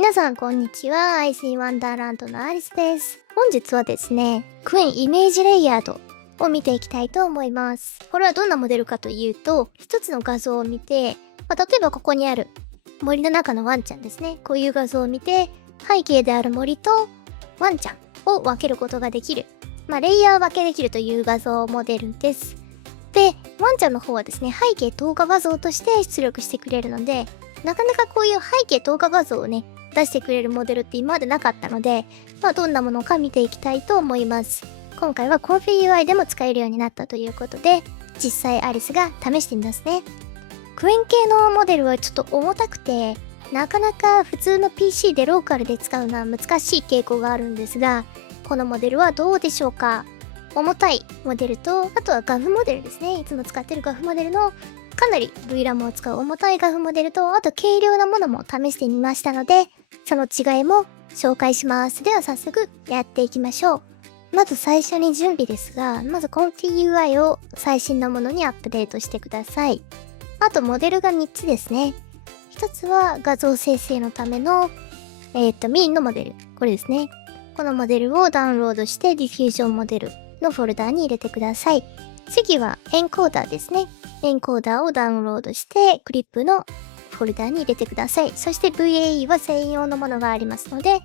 皆さんこんにちは。アイスインワンダーランドのアリスです。本日はですね、クエンイメージレイヤードを見ていきたいと思います。これはどんなモデルかというと、一つの画像を見て、例えばここにある森の中のワンちゃんですね。こういう画像を見て、背景である森とワンちゃんを分けることができる。レイヤー分けできるという画像モデルです。で、ワンちゃんの方はですね、背景透過画像として出力してくれるので、なかなかこういう背景透過画像をね、出してくれるモデルって今までなかったので、どんなものか見ていきたいと思います。今回はコンフィ UI でも使えるようになったということで、実際アリスが試してみますね。クエン系のモデルはちょっと重たくて、なかなか普通の PC でローカルで使うのは難しい傾向があるんですが、このモデルはどうでしょうか。重たいモデルと、あとは GAF モデルですね。いつも使ってる GAF モデルのかなり VRAM を使う重たい GAF モデルと、あと軽量なものも試してみましたので、その違いも紹介します。では早速やっていきましょう。まず最初に準備ですが、まず ConfigUI を最新のものにアップデートしてください。あとモデルが3つですね。1つは画像生成のための、メインのモデル。これですね。このモデルをダウンロードしてディフュージョンモデルのフォルダーに入れてください。次はエンコーダーですね。エンコーダーをダウンロードしてクリップのフォルダーに入れてください。そして VAE は専用のものがありますので、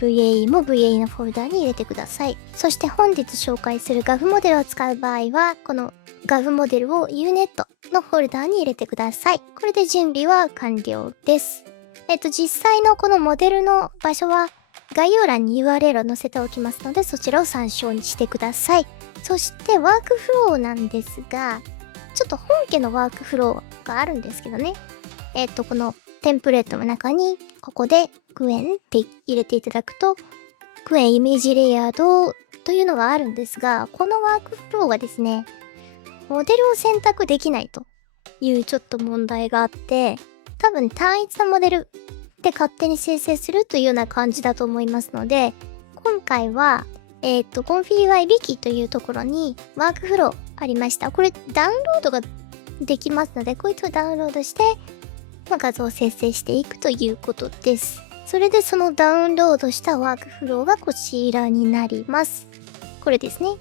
VAE も VAE のフォルダーに入れてください。そして本日紹介する GAF モデルを使う場合は、この GAF モデルを UNET のフォルダーに入れてください。これで準備は完了です。実際のこのモデルの場所は概要欄に URL を載せておきますので、そちらを参照にしてください。そしてワークフローなんですが、ちょっと本家のワークフローがあるんですけどね。このテンプレートの中に、ここでクエンって入れていただくと、クエンイメージレイヤードというのがあるんですが、このワークフローがですね、モデルを選択できないというちょっと問題があって、多分単一のモデルで勝手に生成するというような感じだと思いますので、今回は、Config ビキというところにワークフローありました。これダウンロードができますので、こいつをダウンロードして、画像を生成していくということです。それでそのダウンロードしたワークフローがこちらになります。これですね。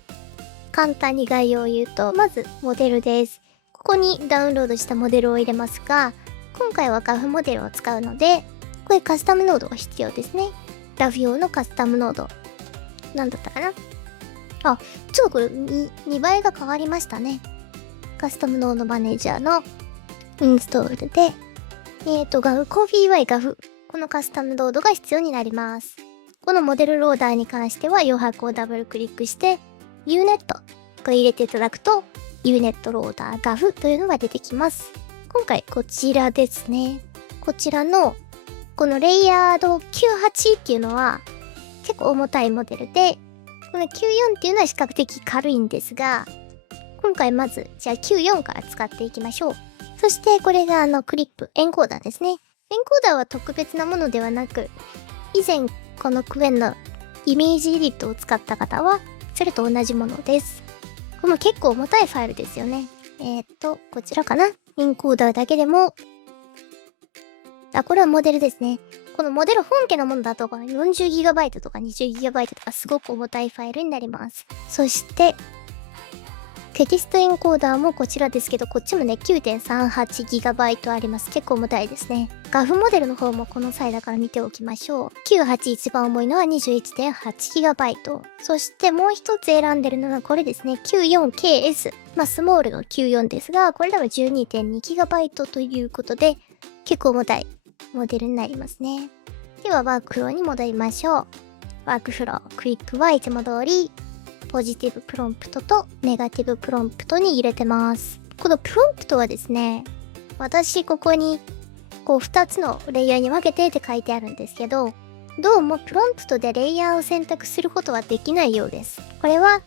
簡単に概要を言うと、まずモデルです。ここにダウンロードしたモデルを入れますが、今回は GAF モデルを使うので、これカスタムノードが必要ですね。GAF 用のカスタムノード。なんだったかな。ちょっとこれ見栄えが変わりましたね。カスタムノードマネージャーのインストールで、Config GAF。このカスタムノードが必要になります。このモデルローダーに関しては余白をダブルクリックして、UNET これ入れていただくと、UNET ローダー GAF というのが出てきます。今回こちらですね。こちらのこのレイヤード98っていうのは結構重たいモデルで、この94っていうのは比較的軽いんですが、今回まずじゃあ94から使っていきましょう。そしてこれがクリップ、エンコーダーですね。エンコーダーは特別なものではなく、以前このクエンのイメージエディットを使った方はそれと同じものです。これも結構重たいファイルですよね。こちらかな。エンコーダーだけでも、これはモデルですね。このモデル本家のものだと 40GB とか 20GB とかすごく重たいファイルになります。そして、テキストエンコーダーもこちらですけど、こっちもね、9.38GB あります。結構重たいですね。GAF モデルの方もこの際だから見ておきましょう。98一番重いのは 21.8GB。そしてもう一つ選んでるのがこれですね。94KS。スモールの94ですが、これでも 12.2GB ということで、結構重たいモデルになりますね。ではワークフローに戻りましょう。ワークフロー、クイックはいつも通り、ポジティブプロンプトとネガティブプロンプトに入れてます。このプロンプトはですね、私ここに2つのレイヤーに分けてって書いてあるんですけど、どうもプロンプトでレイヤーを選択することはできないようです。これは、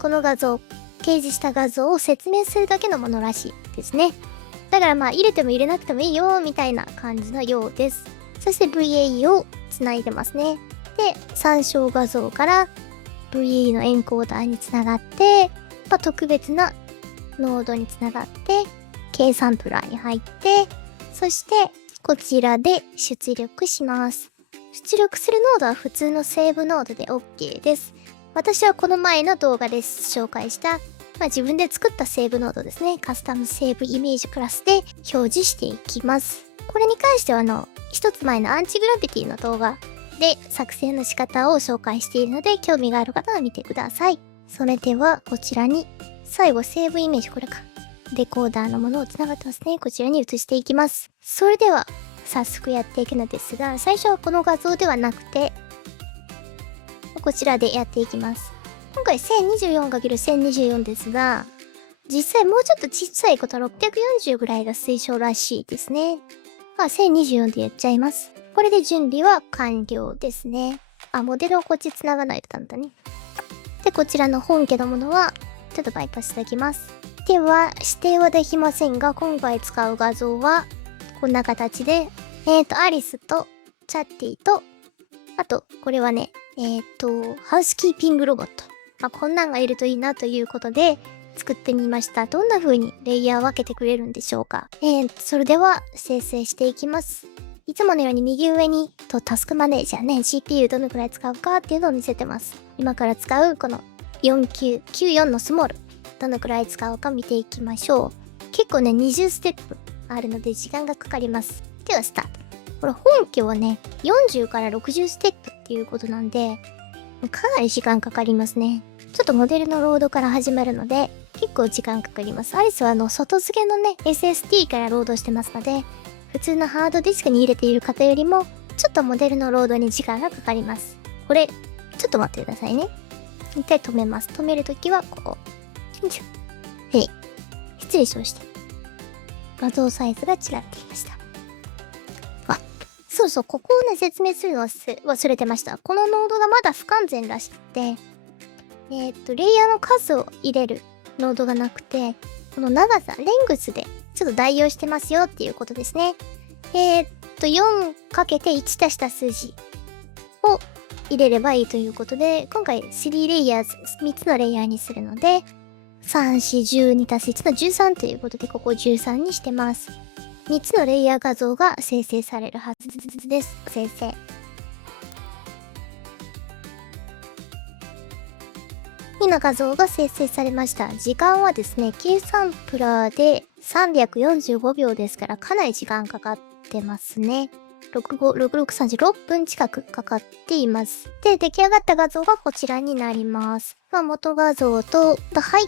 この画像、掲示した画像を説明するだけのものらしいですね。だから入れても入れなくてもいいよみたいな感じのようです。そして VAE をつないでますね。で、参照画像から VAE のエンコーダーにつながって、特別なノードにつながって、K サンプラーに入って、そしてこちらで出力します。出力するノードは普通のセーブノードで OK です。私はこの前の動画で紹介した、自分で作ったセーブノードですね。カスタムセーブイメージクラスで表示していきます。これに関しては一つ前のアンチグラビティの動画で作成の仕方を紹介しているので、興味がある方は見てください。それではこちらに最後セーブイメージ、これか。デコーダーのものをつながってますね。こちらに移していきます。それでは早速やっていくのですが、最初はこの画像ではなくて、こちらでやっていきます。今回 1024×1024 ですが、実際もうちょっと小さいことは640ぐらいが推奨らしいですね。1024でやっちゃいます。これで準備は完了ですね。モデルをこっち繋がないとダメだね。で、こちらの本家のものは、ちょっとバイパスしておきます。では、指定はできませんが、今回使う画像は、こんな形で、アリスと、チャッティと、あと、これはね、ハウスキーピングロボット。こんなんがいるといいなということで、作ってみました。どんな風にレイヤーを分けてくれるんでしょうか。それでは、生成していきます。いつものように右上に、タスクマネージャーね、CPU どのくらい使うかっていうのを見せてます。今から使う、この4994のスモール。どのくらい使うか見ていきましょう。結構ね、20ステップあるので時間がかかります。では、スタート。これ本家はね、40から60ステップっていうことなんで、かなり時間かかりますね。ちょっとモデルのロードから始まるので、結構時間かかります。アリスは外付けのね、SSD からロードしてますので、普通のハードディスクに入れている方よりも、ちょっとモデルのロードに時間がかかります。これ、ちょっと待ってくださいね。一回止めます。止めるときは、こう。よいしょ。失礼しました。画像サイズが違っていました。そう、ここをね、説明するの忘れてました。このノードがまだ不完全らしくて、レイヤーの数を入れるノードがなくて、この長さ、レングスでちょっと代用してますよっていうことですね。4×1 足した数字を入れればいいということで、今回3レイヤーズ、3つのレイヤーにするので、3、4、12足す1の13ということで、ここを13にしてます。3つのレイヤー画像が生成されるはずです。生成。今画像が生成されました。時間はですね、計算プラーで345秒ですから、かなり時間かかってますね。6636分近くかかっています。で、出来上がった画像がこちらになります。元画像と背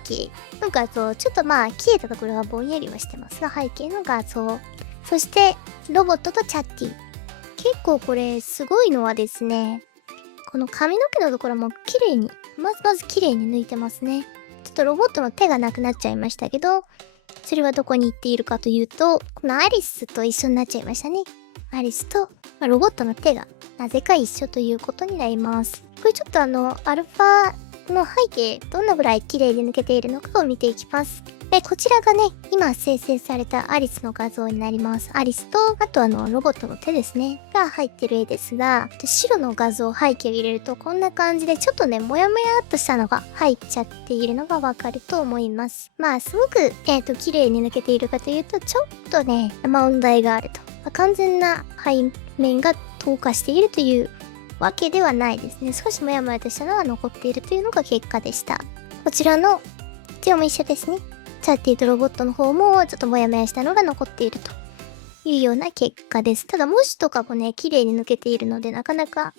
景の画像、ちょっと消えたところがぼんやりはしてますが、背景の画像。そして、ロボットとチャッティ。結構これすごいのはですね、この髪の毛のところも綺麗に、まず綺麗に抜いてますね。ちょっとロボットの手がなくなっちゃいましたけど、それはどこに行っているかというと、このアリスと一緒になっちゃいましたね。アリスと、ロボットの手がなぜか一緒ということになります。これちょっとアルファの背景、どのぐらい綺麗に抜けているのかを見ていきます。こちらがね、今生成されたアリスの画像になります。アリスと、あとロボットの手ですね、が入ってる絵ですが、白の画像背景を入れるとこんな感じで、ちょっとね、もやもやっとしたのが入っちゃっているのがわかると思います。すごく、綺麗に抜けているかというと、ちょっとね、問題があると。完全な背面が透過しているというわけではないですね。少しもやもやとしたのが残っているというのが結果でした。こちらの、こちらも一緒ですね。チャッティとロボットの方もちょっともやもやしたのが残っているというような結果です。ただ文字とかもね、綺麗に抜けているのでなかなか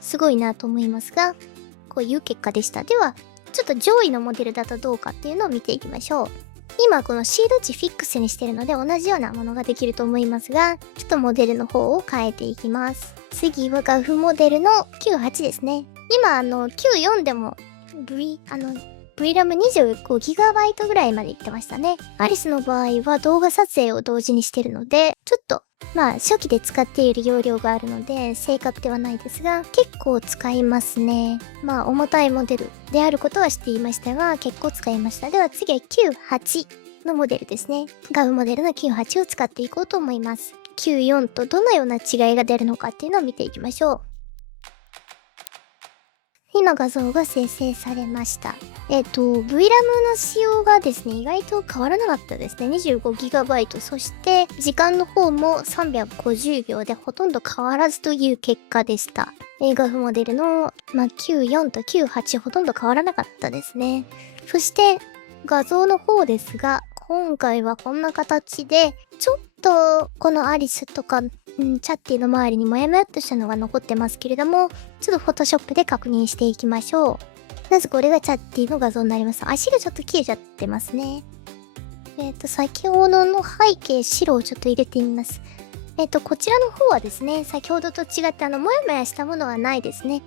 すごいなと思いますが、こういう結果でした。では、ちょっと上位のモデルだとどうかっていうのを見ていきましょう。今このシード値フィックスにしてるので同じようなものができると思いますが、ちょっとモデルの方を変えていきます。次は画フモデルの98ですね。今94でもVRAM25GB ぐらいまでいってましたね。アリスの場合は動画撮影を同時にしてるので、ちょっと初期で使っている容量があるので正確ではないですが、結構使いますね。重たいモデルであることは知っていましたが、結構使いました。では次は98のモデルですね。ガウモデルの98を使っていこうと思います。94とどのような違いが出るのかっていうのを見ていきましょう。今画像が生成されました。VRAM の仕様がですね、意外と変わらなかったですね。25GB。そして、時間の方も350秒でほとんど変わらずという結果でした。画フモデルの、94と98ほとんど変わらなかったですね。そして、画像の方ですが、今回はこんな形で、ちょっとこのアリスとか、チャッティの周りにもやもやっとしたのが残ってますけれども、ちょっとフォトショップで確認していきましょう。まずこれがチャッティの画像になります。足がちょっと消えちゃってますね。先ほどの背景白をちょっと入れてみます。こちらの方はですね、先ほどと違ってもやもやしたものはないですね。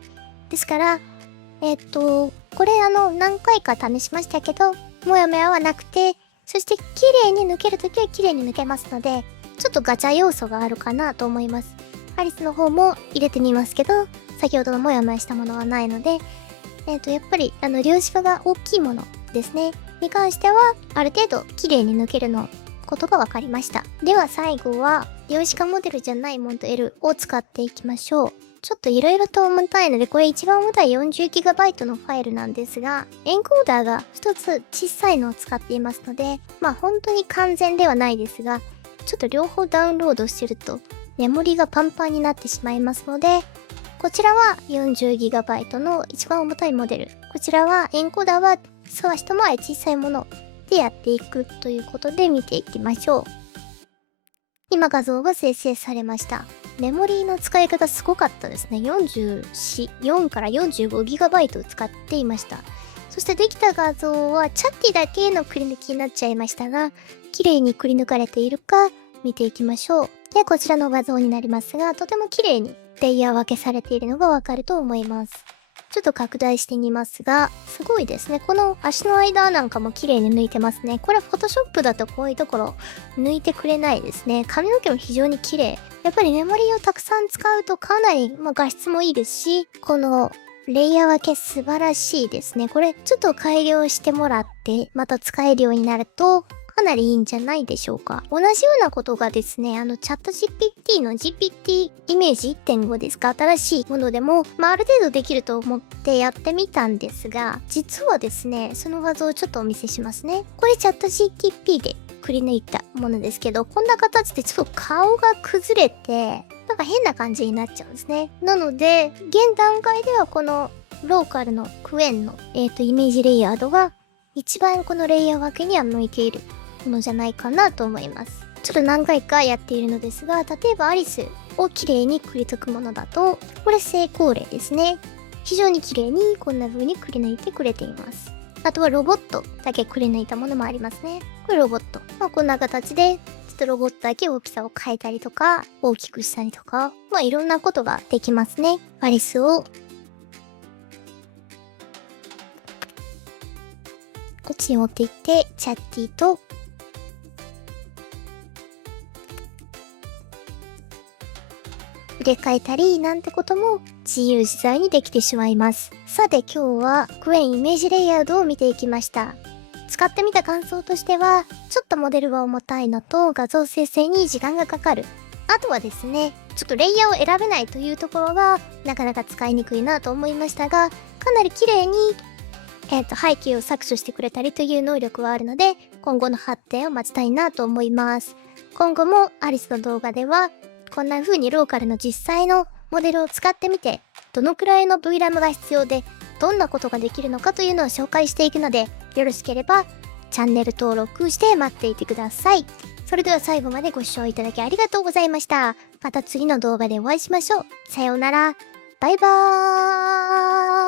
ですから、これ何回か試しましたけど、もやもやはなくて、そして綺麗に抜けるときは綺麗に抜けますので、ちょっとガチャ要素があるかなと思います。アリスの方も入れてみますけど、先ほどのもやもやしたものはないので、やっぱり、量子化が大きいものですね。に関しては、ある程度綺麗に抜けることが分かりました。では最後は、量子化モデルじゃないモデルを使っていきましょう。ちょっと色々と重たいので、これ一番重たい 40GB のファイルなんですが、エンコーダーが一つ小さいのを使っていますので、本当に完全ではないですが、ちょっと両方ダウンロードしてると、メモリがパンパンになってしまいますので、こちらは 40GB の一番重たいモデル。こちらはエンコーダーは素足とも小さいものでやっていくということで見ていきましょう。今画像が生成されました。メモリーの使い方すごかったですね。4から 45GB を使っていました。そしてできた画像はチャッティだけのくり抜きになっちゃいましたが、綺麗にくり抜かれているか見ていきましょう。で、こちらの画像になりますが、とても綺麗にレイヤー分けされているのがわかると思います。ちょっと拡大してみますが、すごいですね。この足の間なんかも綺麗に抜いてますね。これフォトショップだとこういうところ抜いてくれないですね。髪の毛も非常に綺麗。やっぱりメモリーをたくさん使うとかなり、画質もいいですし、このレイヤー分け素晴らしいですね。これちょっと改良してもらって、また使えるようになると、かなりいいんじゃないでしょうか。同じようなことがですね、チャット GPT の GPT イメージ 1.5 ですか、新しいものでも、ある程度できると思ってやってみたんですが、実はですね、その画像をちょっとお見せしますね。これチャット GPT でくり抜いたものですけど、こんな形でちょっと顔が崩れて、なんか変な感じになっちゃうんですね。なので、現段階ではこのローカルのクエンの、イメージレイヤードが一番このレイヤー分けには向いているものじゃないかなと思います。ちょっと何回かやっているのですが、例えばアリスを綺麗にくり抜くものだと、これ成功例ですね。非常に綺麗にこんな風にくり抜いてくれています。あとはロボットだけくり抜いたものもありますね。これロボット。こんな形で、ちょっとロボットだけ大きさを変えたりとか、大きくしたりとか、いろんなことができますね。アリスを、こっちに持っていって、チャッティと、入れ替えたりなんてことも自由自在にできてしまいます。さて今日はクエンイメージレイヤードを見ていきました。使ってみた感想としては、ちょっとモデルは重たいのと画像生成に時間がかかる。あとはですね、ちょっとレイヤーを選べないというところがなかなか使いにくいなと思いましたが、かなり綺麗に背景を削除してくれたりという能力はあるので、今後の発展を待ちたいなと思います。今後もアリスの動画では、こんな風にローカルの実際のモデルを使ってみて、どのくらいの VRAM が必要で、どんなことができるのかというのを紹介していくので、よろしければチャンネル登録して待っていてください。それでは最後までご視聴いただきありがとうございました。また次の動画でお会いしましょう。さようなら。バイバーイ。